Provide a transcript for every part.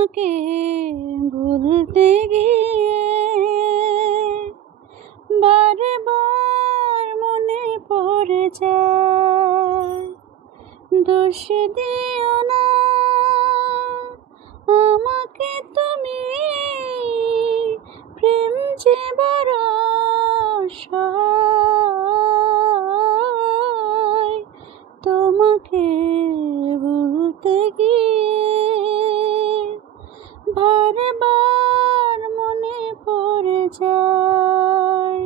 তোমাকে ভুলতে গিয়ে বারবার মনে পড়ে যায়। দোষ দিও না আমাকে তুমি, প্রেম যে বড় সহায়। তোমাকে ভুলতে গিয়ে বারবার মনে পড়ে যায়।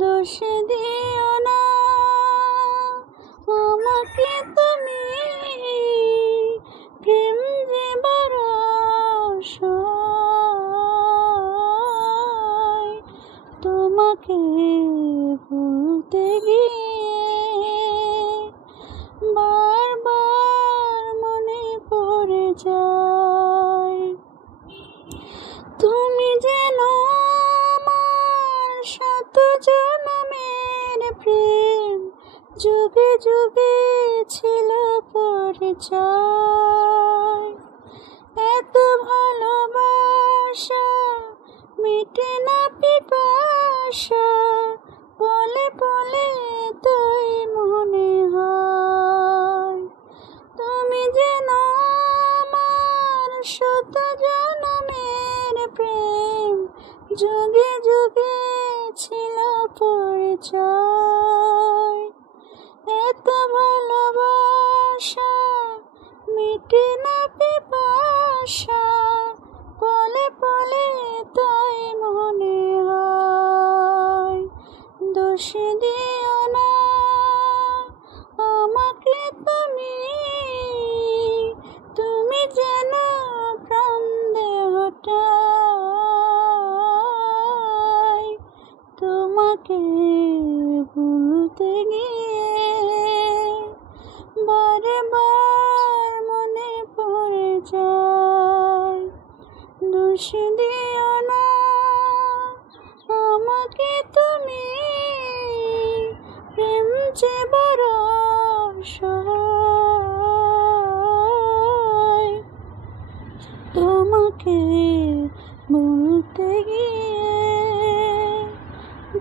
দোষ দিও না আমাকে তুমি, প্রেম যে বড় সহায়। তোমাকে ভুলতে গিয়ে বারবার মনে পড়ে যায়। তুমি যেন আমার শত জনমের প্রেম, যুগে যুগে ছিল পরিচয়। এত ভালোবাসা মিটে না পিপাসা, পলে পলে তাই মনে হয়। তুমি যেন আমার শত জনমের প্রেম, যুগে যুগে ছিল পরিচয়। এত ভালোবাসা মিটে না পিপাসা, পলে পলে তাই মনে হয়। দোষ দিও না আমাকে তুমি, তুমি যেন প্রাণ দেহটাই। তোমাকে ভুলতে গিয়ে বারবার মনে পড়ে যায়। দোষ দিও না আমাকে তুমি, প্রেম যে বড় সহায়। তোমাকে ভুলতে গিয়ে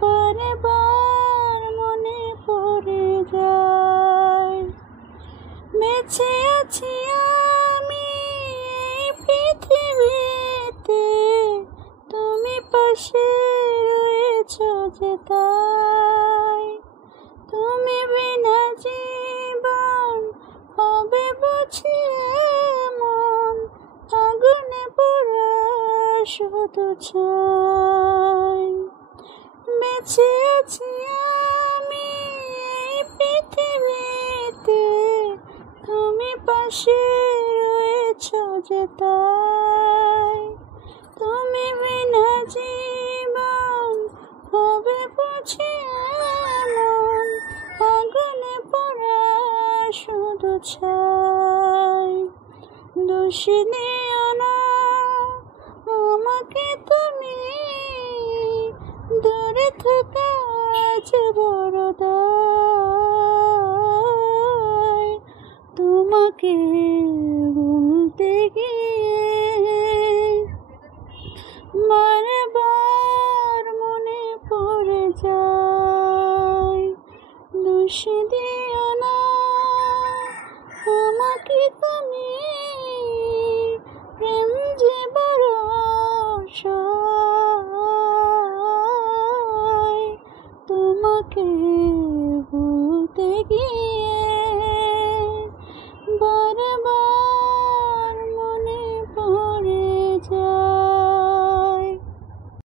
বারবার মনে পড়ে যায়। বেঁচে আছি আমি পৃথিবীতে, তুমি পাশে রয়েছ যে তাই। তুমি বিনা জীবন হবে বুঝি মন, আগুনে পোড়া শুধু ছাই। বেঁচে আছি আমি পৃথিবীতে, তুমি পাশে রয়েছ যে তাই। তুমি বিনা জীবন হবে বুঝি মন, আগুনে পোড়া শুধু ছাই। দোষ দিও না আমাকে তুমি, দূরে থাকা যে বড় দায়। তোমাকে ভুলতে গিয়ে বারবার মনে পড়ে যায়। দোষ দিও না আমাকে তুমি, প্রেম যে বড় সহায়। তোমাকে ভুলতে গিয়ে